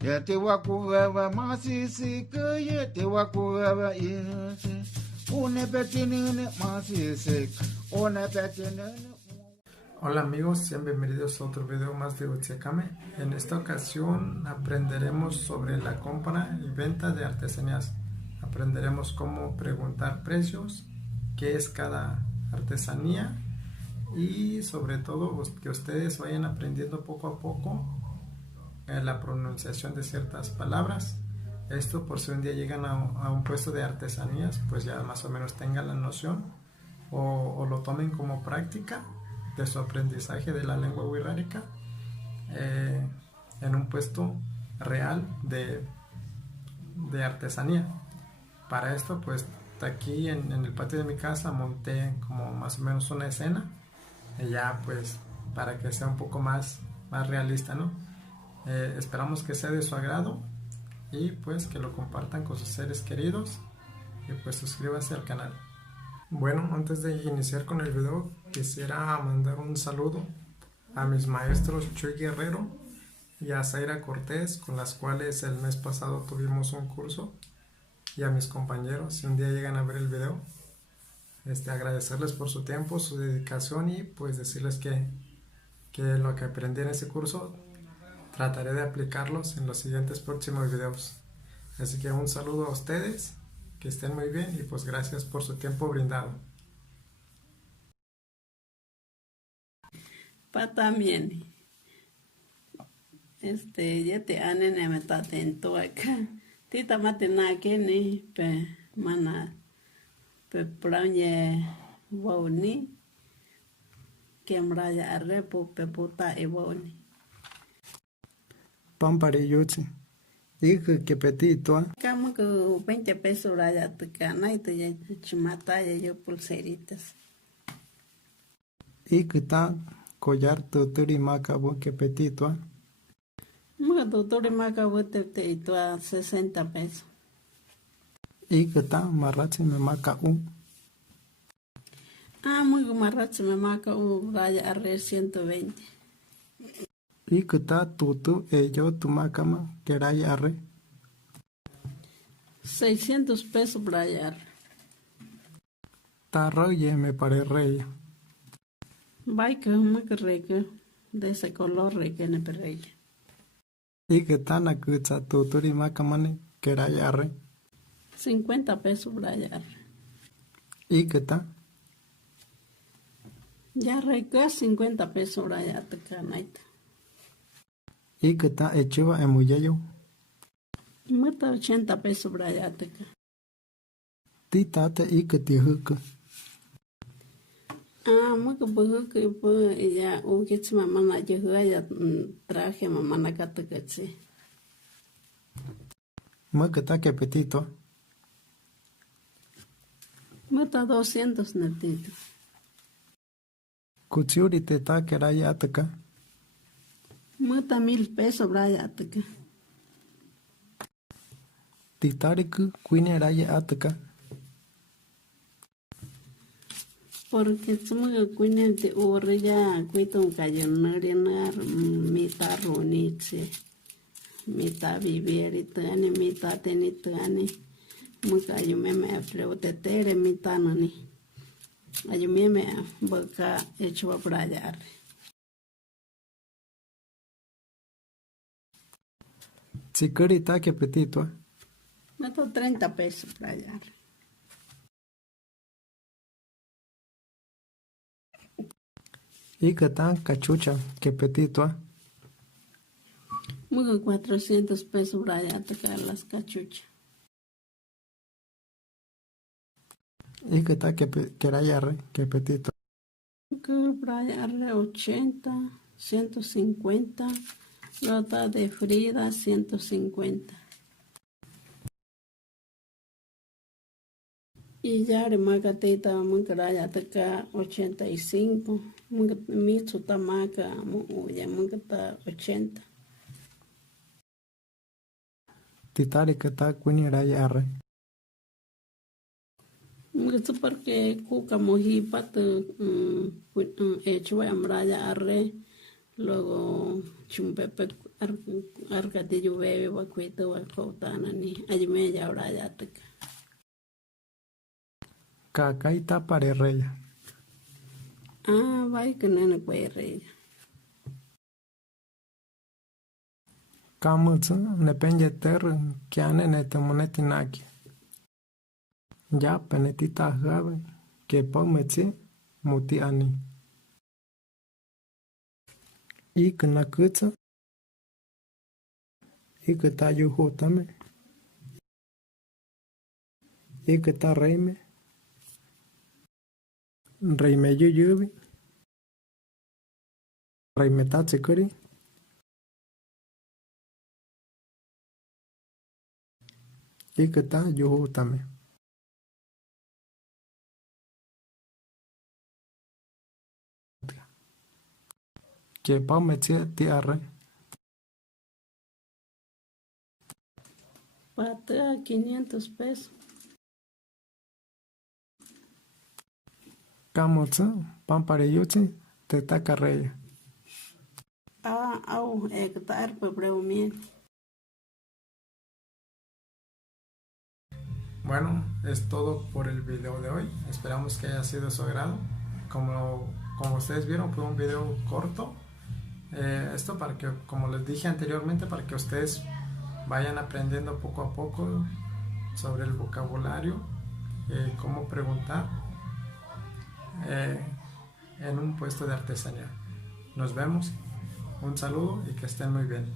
Ya te wakura masisi que te wakura yesi. Une petinine masisi. Une petinine. Hola amigos, sean bienvenidos a otro video más de Utsiakame. En esta ocasión aprenderemos sobre la compra y venta de artesanías. Aprenderemos cómo preguntar precios, qué es cada artesanía y sobre todo que ustedes vayan aprendiendo poco a poco la pronunciación de ciertas palabras. Esto por si un día llegan a un puesto de artesanías, pues ya más o menos tengan la noción o lo tomen como práctica de su aprendizaje de la lengua wixárika en un puesto real de artesanía. Para esto, pues aquí en el patio de mi casa monté como más o menos una escena, y ya pues para que sea un poco más realista, ¿no? Esperamos que sea de su agrado y pues que lo compartan con sus seres queridos y pues suscríbanse al canal. Bueno, antes de iniciar con el video, quisiera mandar un saludo a mis maestros Chuy Guerrero y a Zaira Cortés, con las cuales el mes pasado tuvimos un curso, y a mis compañeros, si un día llegan a ver el video, agradecerles por su tiempo, su dedicación y pues decirles que lo que aprendí en ese curso trataré de aplicarlos en los siguientes próximos videos. Así que un saludo a ustedes, que estén muy bien y pues gracias por su tiempo brindado. Pa también, ya te anen me está atento acá. Tita mate na que ni pe mana pe prañe woni que mraya arrepo pe puta e woni. Pampari yuchi, dije que petito. Como que 20 pesos raya te cana y te ya chimata ya yo pulseritas. Y que está collar tuturi macabo que petito. Mga tuturi macabo te ito a 60 pesos. Y que está marrachi me maca Muy marrachi me maca raya arre 120. Y que está tutu yo tu macama que raya arre 600 pesos raya arre. Ta roye me pare rey. Baika muy rico de ese color rico en el perrilla. Y que está na kucha tuturi macamane que raya arre 50 pesos raya arre. y que está Ya rico 50 pesos raya te canaita. y que está hechuva en muyeyo. Mata 80 pesos raya te ca. Tita te y que te huka. Muy que pues ya que si mamá na yo ya traje mamá na catacache. Muy que está que petito. Mata 200 netitos. Kuchiuri te ta que raya ataca. Mata 1000 pesos raya te ca. Titariku quine raya ataca. Porque somos que cuinen de ya cuito un cayonarenar mitad roniche, mitad vivir y tane, mitad tenitane, muka ayume me fleutetere mitad nani, ayume me boca hecho a prayar. Chikuri ta que petito. Meto 30 pesos prayar. Y que tan cachucha que petito. Muka 400 pesos prayar tocar las cachuchas. Y que ta que raya re que petito. Que prayar 80, 150, rota de Frida 150. Y ya remakatita munkaraya taka 85, mitsu tamaka ya munkata 80. Titari que ta quine raya re. Munkata porque kuka mojipat hecho amraya arre, luego chumpepe arka de llueve va cuito va cautana ni ayme ya ahora ya te Cacaita pare reya. vai que nene puede Kamutsu ne penje ter kiane ne temoneti naki. Ya penetita gabe que paumetsi muti ani. Ik na kutsa. Ik ta yuhutame. Ik ta reime. Reime yuyubi. Reime tatsikuri. Ik ta yuhutame. Que paumetsi ti arre. Pata 500 pesos. Kamutsu pampareyutsi te takarreya. Au hectar pues breumiel. Bueno, es todo por el video de hoy. Esperamos que haya sido de su agrado. Como ustedes vieron, fue un video corto. Esto para que, como les dije anteriormente, para que ustedes vayan aprendiendo poco a poco sobre el vocabulario, cómo preguntar en un puesto de artesanía. Nos vemos, un saludo y que estén muy bien.